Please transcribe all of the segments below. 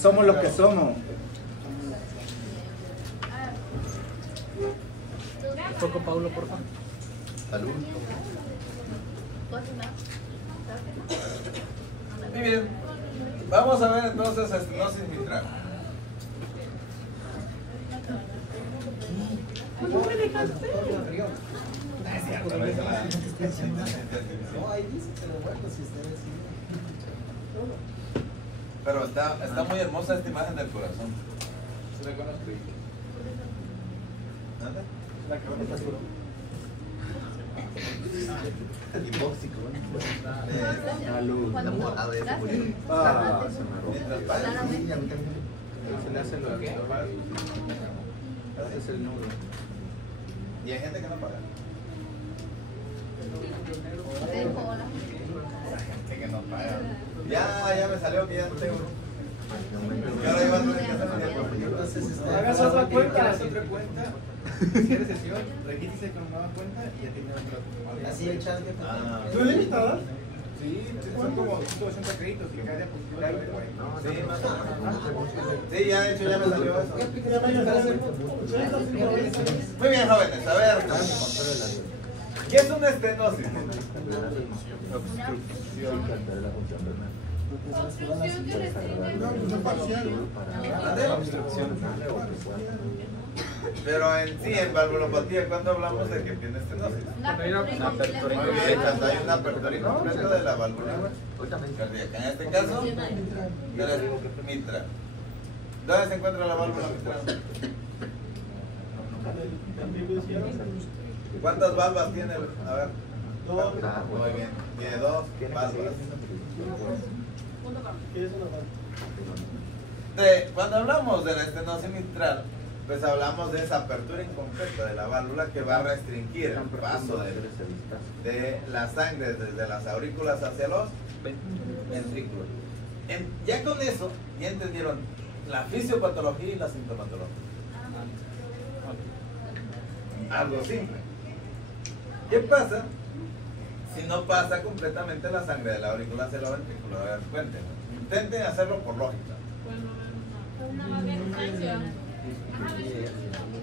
Somos lo que somos. Un poco, Paulo, por favor. Salud. Muy bien. Vamos a ver entonces estenosis mitral. ¿Cómo me dejaste? No, ahí dice que lo bueno si ustedes sí. Pero está muy hermosa esta imagen del corazón. ¿Se le conoce? ¿Nada? La que va a pasar. Hipóxico, Salud. enamorado de ese güey. Ah, se me rompe. Mientras paga. Sí, a mí también. Se le hace lo que es el nudo. Y hay gente que no paga. Gente que no paga. Ya me salió que ya no tengo. Y ahora iba a tener que hacer Entonces, Hagas otra cuenta, haz otra cuenta. Cierre sesión, regístrese con nueva cuenta y ya tiene otra. así el chat que ¿Tú limitada? Sí, son como 180 créditos y cada día Sí, más o menos. Sí, ya de hecho ya me salió eso. Muy bien, jóvenes, a ver. ¿Qué es una estenosis? Obstrucción que Pero en sí, en valvulopatía, ¿cuándo hablamos de que tiene estenosis? Muy bien, cuando hay una apertura incompleta de la válvula cardíaca. En este caso, de la mitral. ¿Dónde se encuentra la válvula mitral? ¿Cuántas valvas tiene? A ver. Dos. Muy bien. Tiene dos valvas. Cuando hablamos de la estenosis mitral, pues hablamos de esa apertura incompleta de la válvula que va a restringir el paso de la sangre desde las aurículas hacia los ventrículos. Ya con eso, ya entendieron la fisiopatología y la sintomatología. Algo simple. ¿Qué pasa si no pasa completamente la sangre de la aurícula hacia los ventrículos? A ver, cuéntenme. Intenten hacerlo por lógica.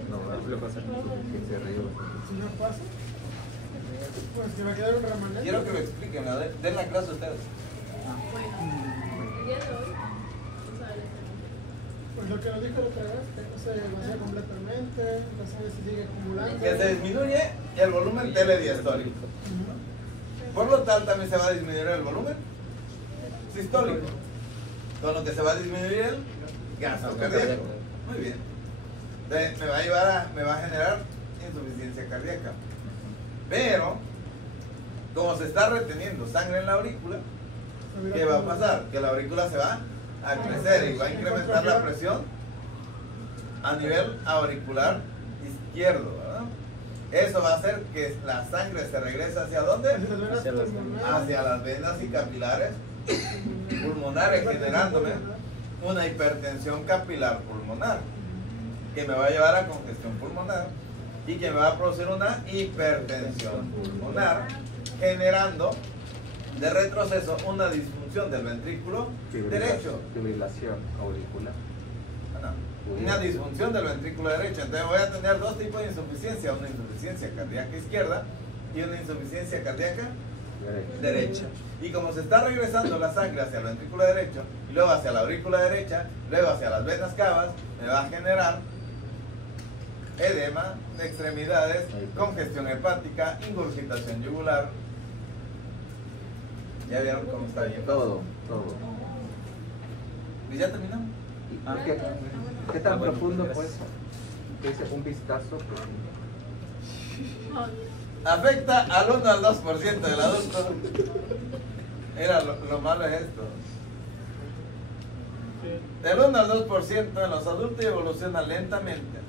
No, le pasa que se ríe. Si no pasa, pues se va a quedar un remanente. Quiero que me expliquen, den la clase ustedes. Pues lo que nos dijo la otra vez, que no se vacía completamente, la sangre se sigue acumulando. Que se disminuye el volumen telediastólico. Por lo tanto, también se va a disminuir el volumen sistólico. Con lo que se va a disminuir el gasto cardíaco. Muy bien. Entonces, me va a generar insuficiencia cardíaca. Pero, como se está reteniendo sangre en la aurícula, ¿qué va a pasar? Que la aurícula se va a crecer y va a incrementar la presión a nivel auricular izquierdo, ¿verdad? Eso va a hacer que la sangre se regrese ¿hacia dónde? Hacia las venas y capilares pulmonares, generándome una hipertensión capilar pulmonar que me va a llevar a congestión pulmonar y que me va a producir una hipertensión pulmonar, generando de retroceso una disfunción del ventrículo derecho. Fibrilación auricular. Una disfunción del ventrículo derecho. Entonces voy a tener dos tipos de insuficiencia, una insuficiencia cardíaca izquierda y una insuficiencia cardíaca derecha. Y como se está regresando la sangre hacia el ventrículo derecho y luego hacia la aurícula derecha, luego hacia las venas cavas, me va a generar edema de extremidades, congestión hepática, ingurgitación yugular. ¿Ya vieron cómo está bien? Todo. ¿Y ya terminamos? ¿Qué tan profundo fue eso? ¿Qué dice? Un vistazo. Afecta al 1 al 2% del adulto. Lo malo es esto. Del 1 al 2% en los adultos evoluciona lentamente.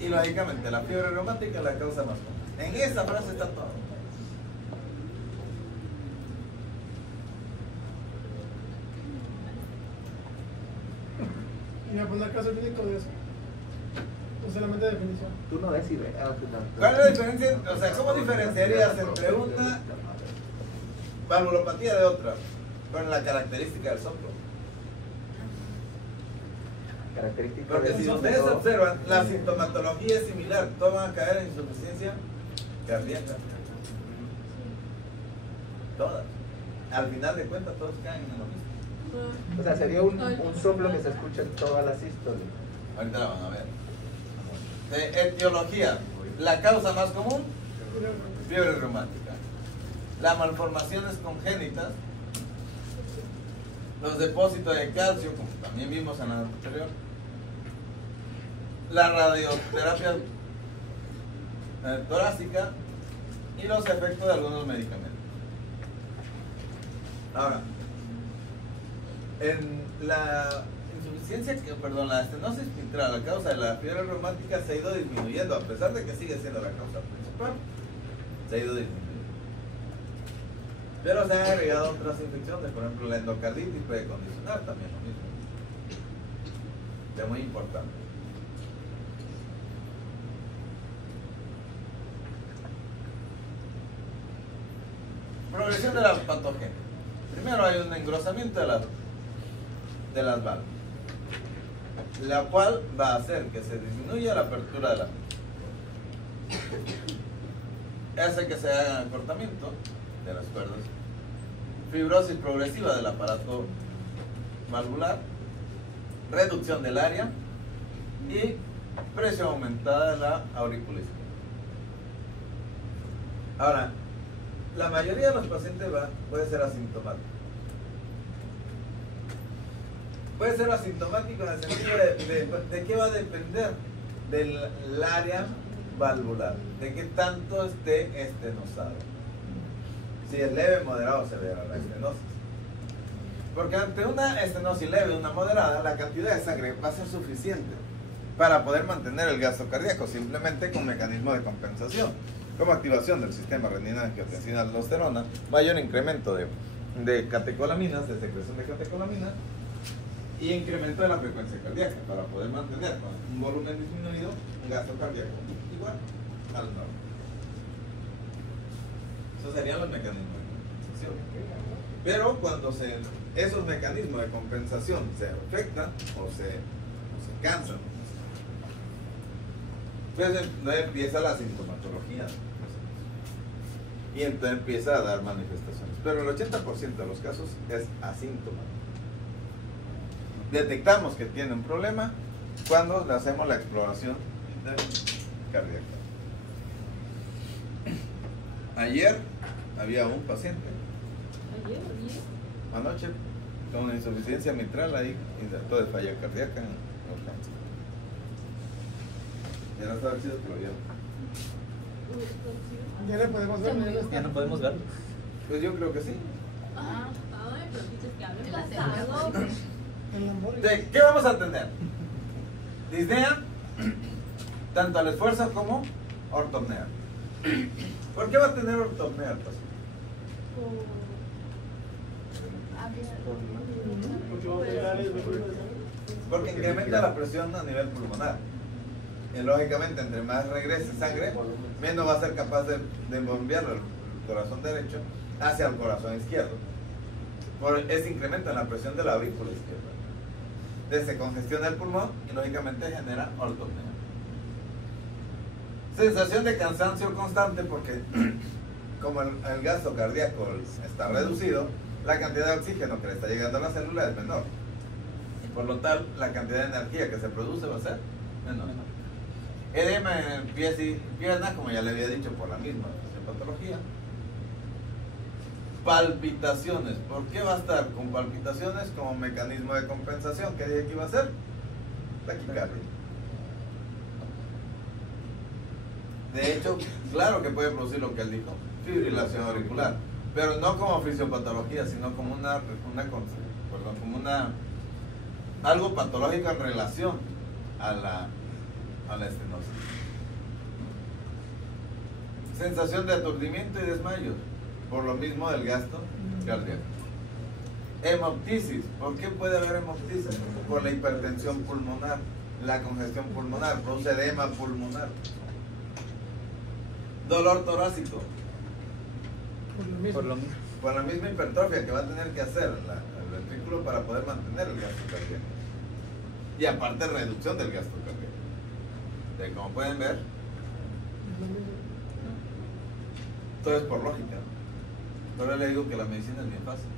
Y lógicamente la fiebre reumática es la causa más común. En esa frase está todo. Y me pondrá caso clínico de eso. O solamente definición. Tú no des ideas. ¿Cuál es la diferencia? O sea, ¿cómo diferenciarías entre una valvulopatía de otra? Con la característica del soplo. característica Porque del si síndrome ustedes no- observan, la sintomatología es similar. Todos van a caer en insuficiencia cardíaca. Todas. Al final de cuentas, todos caen en lo mismo. O sea, sería un soplo que se escucha en todas las sístoles. Ahorita la van a ver. De etiología. La causa más común, fiebre reumática. Las malformaciones congénitas. Los depósitos de calcio, como también vimos en la anterior. La radioterapia torácica y los efectos de algunos medicamentos. Ahora, en la insuficiencia, la estenosis mitral, la causa de la fiebre reumática se ha ido disminuyendo, a pesar de que sigue siendo la causa principal, se ha ido disminuyendo. Pero se han agregado otras infecciones, por ejemplo, la endocarditis puede condicionar también lo mismo. Es muy importante. Progresión de la patogenia. Primero hay un engrosamiento de las válvulas, la cual va a hacer que se disminuya la apertura de la vena. Hace que se haga acortamiento de las cuerdas, fibrosis progresiva del aparato valvular, reducción del área y presión aumentada de la aurícula izquierda. Ahora, la mayoría de los pacientes puede ser asintomático. Puede ser asintomático en el sentido de qué va a depender del área valvular, de qué tanto esté estenosado. Si es leve, moderado o severa la estenosis. Porque ante una estenosis leve o una moderada, la cantidad de sangre va a ser suficiente para poder mantener el gasto cardíaco, simplemente con mecanismo de compensación, como activación del sistema renina-angiotensina-aldosterona, mayor incremento de catecolaminas, de secreción de catecolaminas, y incremento de la frecuencia cardíaca para poder mantener con un volumen disminuido un gasto cardíaco igual al normal. Esos serían los mecanismos de compensación. Pero cuando esos mecanismos de compensación se afectan o se cansan, entonces empieza la sintomatología y entonces empieza a dar manifestaciones. Pero el 80% de los casos es asíntoma. Detectamos que tiene un problema cuando le hacemos la exploración cardíaca. Ayer había un paciente, anoche, con una insuficiencia mitral ahí, intentó de falla cardíaca en urgencia. Ya no estaba chido que lo vieron. Ya le podemos ver. Ya no podemos verlo. Pues yo creo que sí. Ah, ay, pero dices que había pasado. ¿De qué vamos a atender? Disnea, tanto al esfuerzo como ortopnea. ¿Por qué va a tener ortopnea el paciente? Porque incrementa la presión a nivel pulmonar. Y lógicamente, entre más regrese sangre, menos va a ser capaz de bombear el corazón derecho hacia el corazón izquierdo. Por ese incremento en la presión de la aurícula izquierda. Se congestiona el pulmón y lógicamente genera ortopnea. Sensación de cansancio constante porque como el gasto cardíaco está reducido, la cantidad de oxígeno que le está llegando a la célula es menor. Por lo tal, la cantidad de energía que se produce va a ser menor. Edema en pies y piernas, como ya le había dicho, por la misma patología. Palpitaciones. ¿Por qué va a estar con palpitaciones como mecanismo de compensación? ¿Qué dije que iba a ser? Taquicardia. De hecho, claro que puede producir lo que él dijo, fibrilación auricular, pero no como fisiopatología, sino como algo patológico en relación a la estenosis. Sensación de aturdimiento y desmayo, por lo mismo del gasto cardíaco. Hemoptisis. ¿Por qué puede haber hemoptisis? Por la hipertensión pulmonar, la congestión pulmonar, produce edema pulmonar. Dolor torácico. Por lo mismo. Por la misma hipertrofia que va a tener que hacer el ventrículo para poder mantener el gasto cardíaco. Y aparte reducción del gasto cardíaco. Entonces, como pueden ver, todo es por lógica. Ahora le digo que la medicina es bien fácil.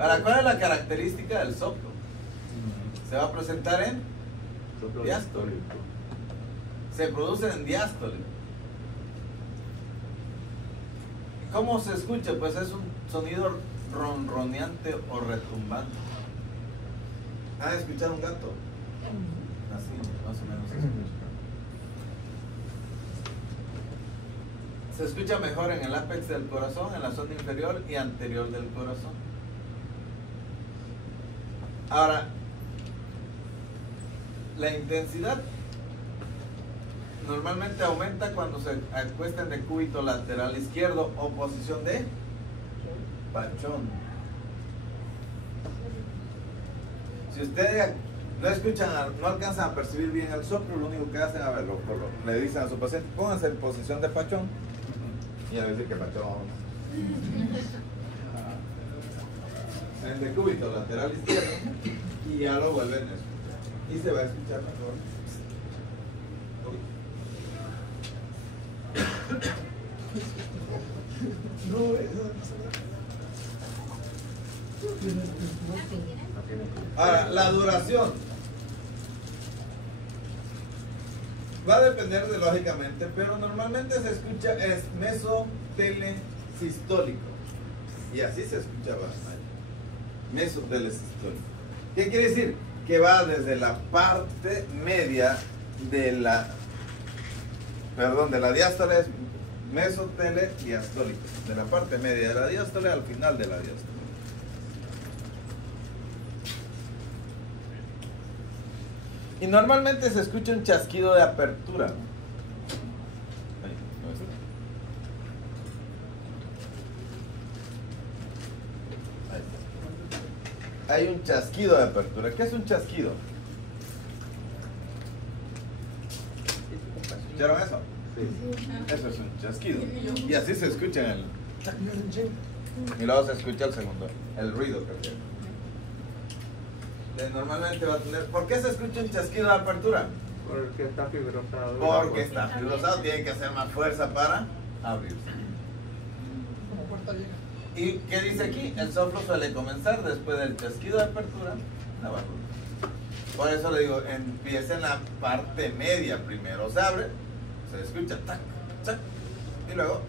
Ahora, ¿cuál es la característica del soplo? Se va a presentar en Soplo diástole. diastólico. Se produce en diástole. ¿Cómo se escucha? Pues es un sonido ronroneante o retumbante. ¿Han escuchado un gato? Así, más o menos se escucha. Se escucha mejor en el ápex del corazón, en la zona inferior y anterior del corazón. Ahora, la intensidad normalmente aumenta cuando se acuesta en decúbito lateral izquierdo o posición de pachón. Si ustedes no escuchan, no alcanzan a percibir bien el soplo, lo único que hacen, a ver, le dicen a su paciente, pónganse en posición de pachón. Y a veces que pachón. En decúbito lateral izquierdo. Y ya lo vuelven a escuchar. Y se va a escuchar mejor. Ahora, la duración va a depender de lógicamente, pero normalmente se escucha es mesotelesistólico. Y así se escuchaba mesotelesistólico. ¿Qué quiere decir? Que va desde la parte media de la diástole, es mesotelediastólico, de la parte media de la diástole al final de la diástole. Y normalmente se escucha un chasquido de apertura. Ahí, ¿no está? Ahí está. Hay un chasquido de apertura. ¿Qué es un chasquido? ¿Escucharon eso? Sí. Eso es un chasquido. Y así se escucha en el... Y luego se escucha el segundo, el ruido cardíaco. Normalmente va a tener... ¿Por qué se escucha un chasquido de apertura? Porque está fibrosado. Porque está fibrosado, tiene que hacer más fuerza para abrirse. Como puerta vieja. ¿Y qué dice aquí? El soplo suele comenzar después del chasquido de apertura, la válvula. Por eso le digo, empieza en la parte media primero, se abre, se escucha, tac, tac, y luego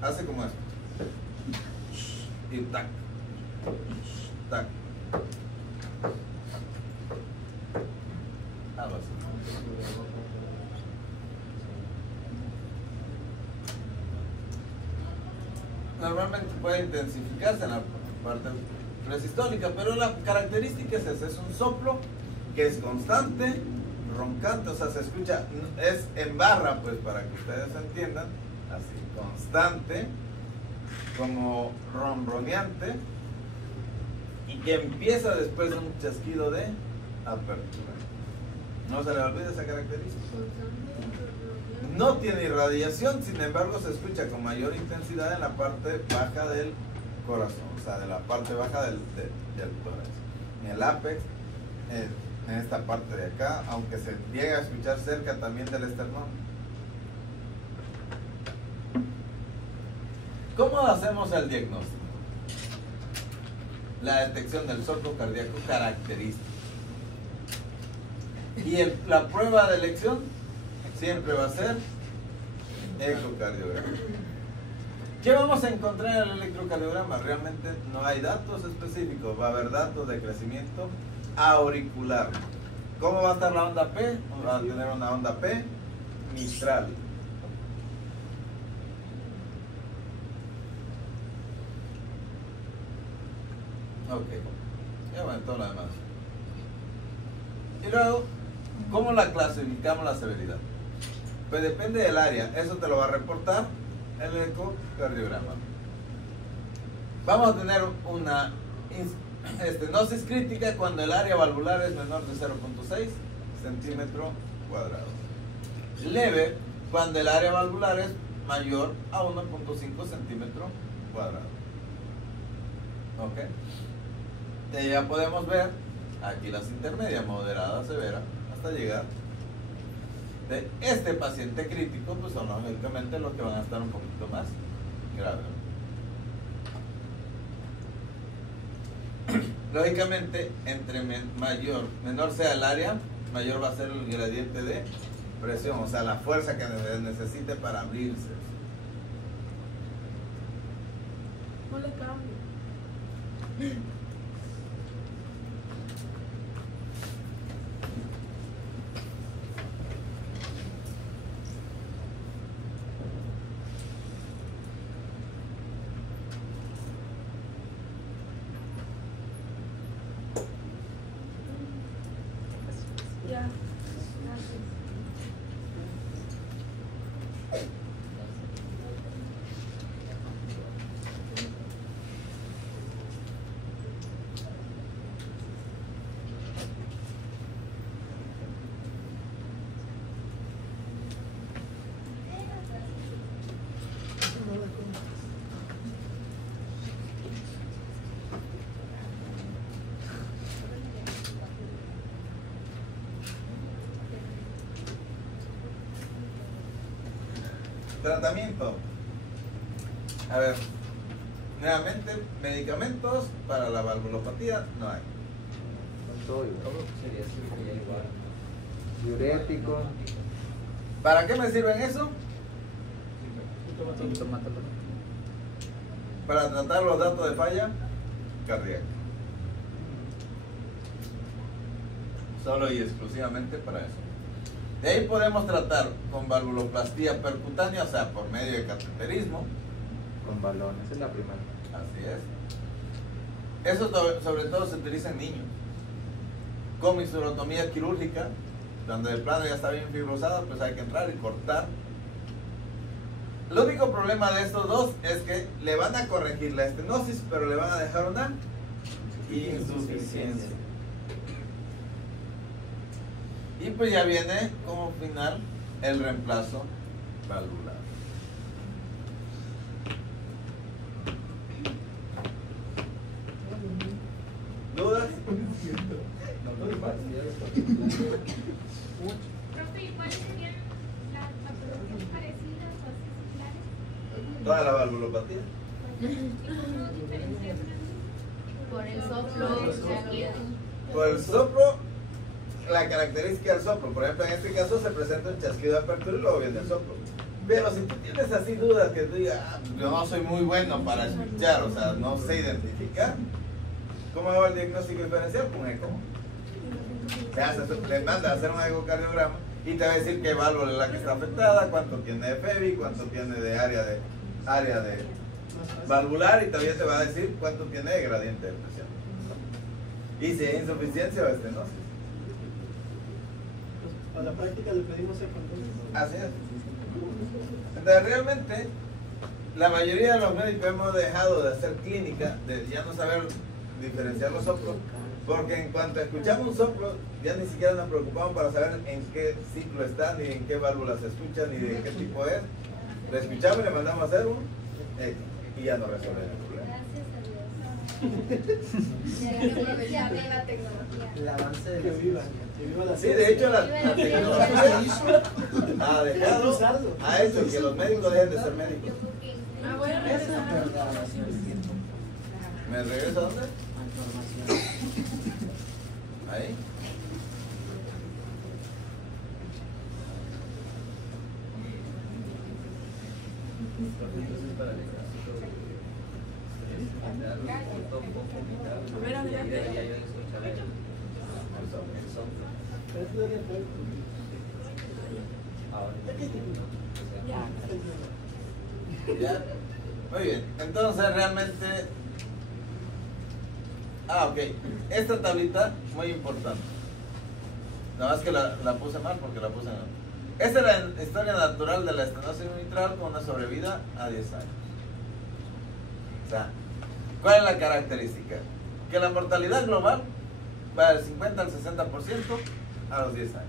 hace como esto. Y tac, tac. Algo así. Normalmente puede intensificarse en la parte presistólica, pero la característica es esa, es un soplo que es constante, roncante, o sea, se escucha, es en barra, pues para que ustedes entiendan, así, constante, como ronroneante, y que empieza después de un chasquido de apertura. No se le olvide esa característica. No tiene irradiación, sin embargo se escucha con mayor intensidad en la parte baja del corazón, o sea, de la parte baja del tórax. En el ápex, en esta parte de acá, aunque se llega a escuchar cerca también del esternón. ¿Cómo hacemos el diagnóstico? La detección del soplo cardíaco característico. Y la prueba de elección siempre va a ser ecocardiograma. ¿Qué vamos a encontrar en el electrocardiograma? Realmente no hay datos específicos, va a haber datos de crecimiento auricular. ¿Cómo va a estar la onda P? Va a tener una onda P mitral. Ok, ya bueno, todo lo demás. Y luego, ¿cómo la clasificamos la severidad? Pues depende del área, eso te lo va a reportar el ecocardiograma. Vamos a tener una estenosis crítica cuando el área valvular es menor de 0.6 centímetro cuadrado. Leve cuando el área valvular es mayor a 1.5 centímetro cuadrado. ¿Ok? Y ya podemos ver aquí las intermedias, moderada, severa, hasta llegar. De este paciente crítico, pues son lógicamente los que van a estar un poquito más graves. Lógicamente, entre menor sea el área, mayor va a ser el gradiente de presión, o sea, la fuerza que necesite para abrirse. No le cambio. Ya. Gracias. Tratamiento. A ver, nuevamente, medicamentos para la valvulopatía no hay. Con todo igual. Diurético. ¿Para qué me sirven eso? Sintomatología. Para tratar los datos de falla cardíaca. Solo y exclusivamente para eso. De ahí podemos tratar con valvuloplastía percutánea, o sea, por medio de cateterismo. Con balones, es la primera. Así es. Eso sobre todo se utiliza en niños. Con misurotomía quirúrgica, donde el plano ya está bien fibrosado, pues hay que entrar y cortar. El único problema de estos dos es que le van a corregir la estenosis, pero le van a dejar una insuficiencia. Y pues ya viene como final el reemplazo valvular. ¿Dudas? Profe, ¿y cuáles serían las patologías parecidas o así similares? Toda la valvulopatía. ¿Y cómo diferenciar? Por el soplo. Por el soplo, la característica del soplo, por ejemplo, en este caso se presenta un chasquido de apertura y luego viene el soplo. Pero si tú tienes así dudas que tú digas, yo no soy muy bueno para escuchar, o sea, no sé identificar, ¿cómo hago el diagnóstico diferencial? Con eco. Le manda a hacer un ecocardiograma y te va a decir qué válvula es la que está afectada, cuánto tiene de FEBI, cuánto tiene de área de valvular, y todavía te va a decir cuánto tiene de gradiente de presión. Y si hay insuficiencia o estenosis. A la práctica le pedimos el control. Así es. Entonces, realmente, la mayoría de los médicos hemos dejado de hacer clínica, de ya no saber diferenciar los soplos, porque en cuanto escuchamos un soplo, ya ni siquiera nos preocupamos para saber en qué ciclo está, ni en qué válvula se escucha, ni de qué tipo es. Le escuchamos y le mandamos a hacer un eco, y ya no resuelve el problema. Gracias a Dios. La tecnología. El avance de la viva. Que viva la Sí, de hecho, la tecnología ha hecho que los médicos dejen de ser médicos. Ah, voy a regresar a la información. ¿Me regreso a dónde? Ahí. A ver, adelante. ¿Ya? Muy bien. Entonces realmente... ok. Esta tablita, muy importante. Nada más que la puse mal porque la puse mal. Esta es la historia natural de la estenosis mitral con una sobrevida a 10 años. O sea, ¿cuál es la característica? Que la mortalidad global va del 50 al 60% a los 10 años.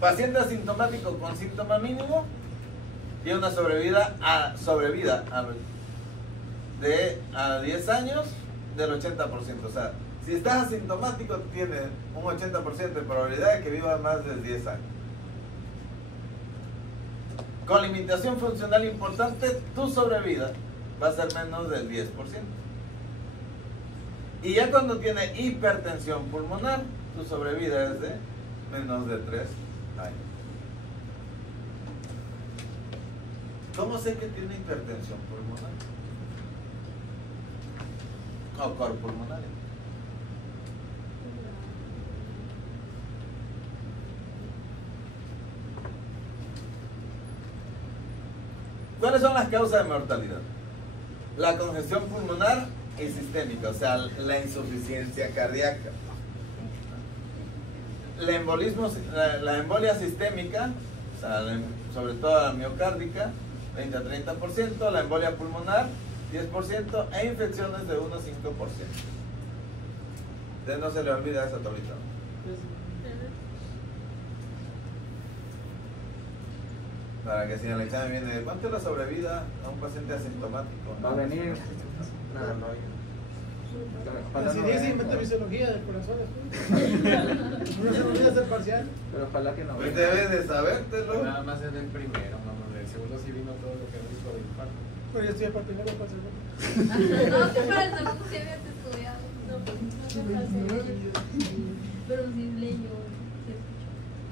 Paciente asintomático con síntoma mínimo y una sobrevida a los de a 10 años del 80%. O sea, si estás asintomático, tienes un 80% de probabilidad de que vivas más de 10 años. Con limitación funcional importante, tu sobrevida va a ser menos del 10%. Y ya cuando tiene hipertensión pulmonar, tu sobrevida es de menos de 3 años. ¿Cómo sé que tiene hipertensión pulmonar? O cor pulmonar. ¿Cuáles son las causas de mortalidad? La congestión pulmonar y sistémica, o sea, la insuficiencia cardíaca. La embolia sistémica, o sea, sobre todo la miocárdica, 20 a 30%, la embolia pulmonar, 10%, e infecciones de 1 a 5%. Entonces no se le olvida esa tablita. Para que si en el examen viene, ¿cuánto es la sobrevida a un paciente asintomático? Va a venir. Ojalá Si no dice venga. metafisiología del corazón, no se olvida hacer parcial. Pero ojalá que no Pues venga. debes de sabértelo. Nada más es del primero, mamá. Del segundo sí vino todo lo que dijo del infarto. Pero yo estoy para el primero, para el segundo. No, que para el segundo sí habías estudiado. No, no me parece. Pero sí leño.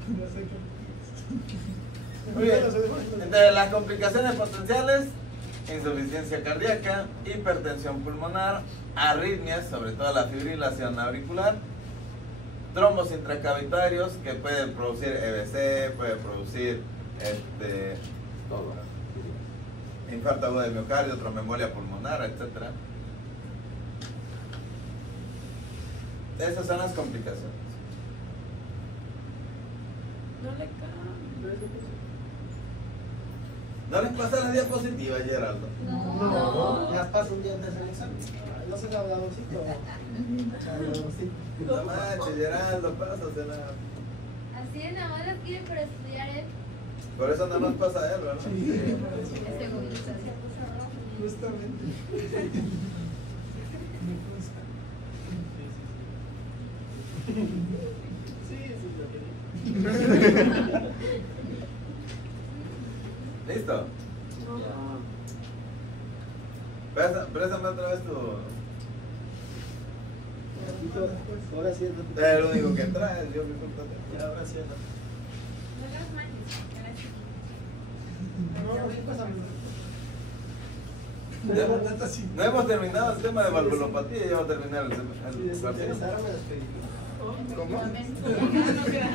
No sé qué. Muy bien. Entre las complicaciones potenciales, insuficiencia cardíaca, hipertensión pulmonar, arritmias, sobre todo la fibrilación auricular, trombos intracavitarios que pueden producir EBC, puede producir Todo. infarto agudo de miocardio, tromboembolia pulmonar, etc. Esas son las complicaciones. No le cae. ¿No les pasa la diapositiva, Geraldo? No. Las paso un día antes del examen. No se ha dado cito. No manches, Geraldo, pásasela. Así de nada más las quiere para estudiar él. Por eso nada más pasa a él, ¿verdad? Es egoísta. Justamente. Sí, sí, lo quería. ¿Listo? Préstame otra vez tu... Ahora sí, Es el único que traes, yo me contaste. ya ahora sí. No las manches, ahora sí. No, sí, pásame. No hemos terminado el tema de valvulopatía, ya va a terminar el Si partido. desinteresaron me las pedí. ¿Cómo?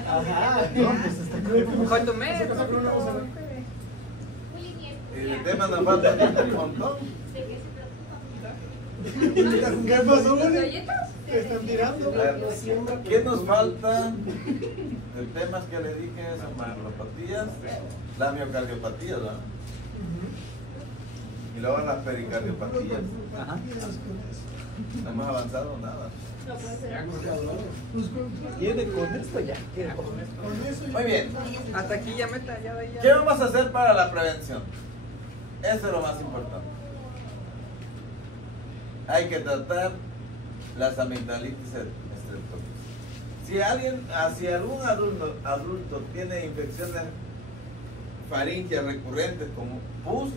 Ajá, no, pues está ¿Cuánto mes? Esa cosa que no la vamos a ver. Muy bien. Y el tema nos falta un montón. ¿De qué se trata? ¿Qué pasó, Uli? ¿Galletas? ¿Te están tirando? A ver, ¿qué nos falta? El tema es que le dije son valvulopatías, las miocardiopatías, ¿verdad? Y luego las pericardiopatías. Ajá. No hemos avanzado nada. No puede ser. Tiene con esto ya. Con eso Muy bien. Hasta aquí ya meta, ya de ¿Qué vamos a hacer para la prevención? Eso es lo más importante. Hay que tratar las amigdalitis streptococcus. Si algún adulto tiene infecciones faringias recurrentes como pus,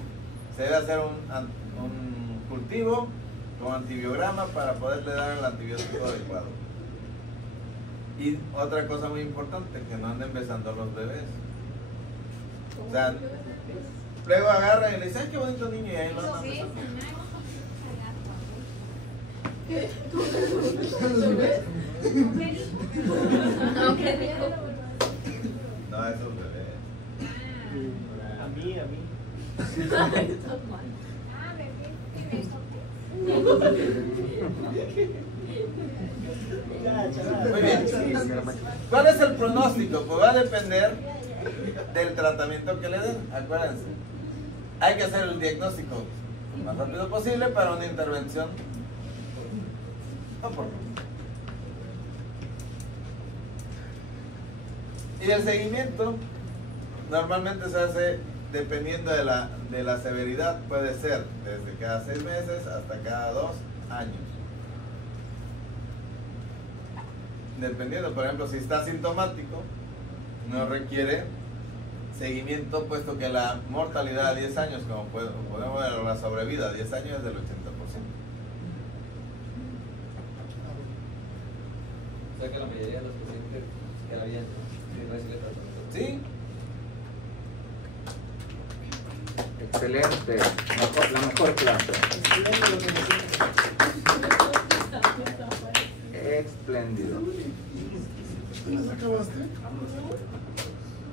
se debe hacer un cultivo con antibiograma para poderle dar el antibiótico adecuado. Y otra cosa muy importante, que no anden besando a los bebés. O sea, luego agarran y le dicen, ay, qué bonito niño, y ahí lo andan besando. No, ¿qué dijo? No, esos bebés. A mí. Ah, Ya, chaval. Muy bien. ¿Cuál es el pronóstico? Pues va a depender del tratamiento que le den. Acuérdense. Hay que hacer el diagnóstico lo más rápido posible para una intervención oportuna. Y el seguimiento normalmente se hace dependiendo de la severidad, puede ser desde cada 6 meses hasta cada 2 años. Dependiendo, por ejemplo, si está asintomático, no requiere seguimiento, puesto que la mortalidad a 10 años, como podemos ver, la sobrevida a 10 años es del 80%. O sea que la mayoría de los pacientes quedarían sin recibir tratamiento. Sí. Excelente. La mejor clase. Espléndido. ¿Acabaste?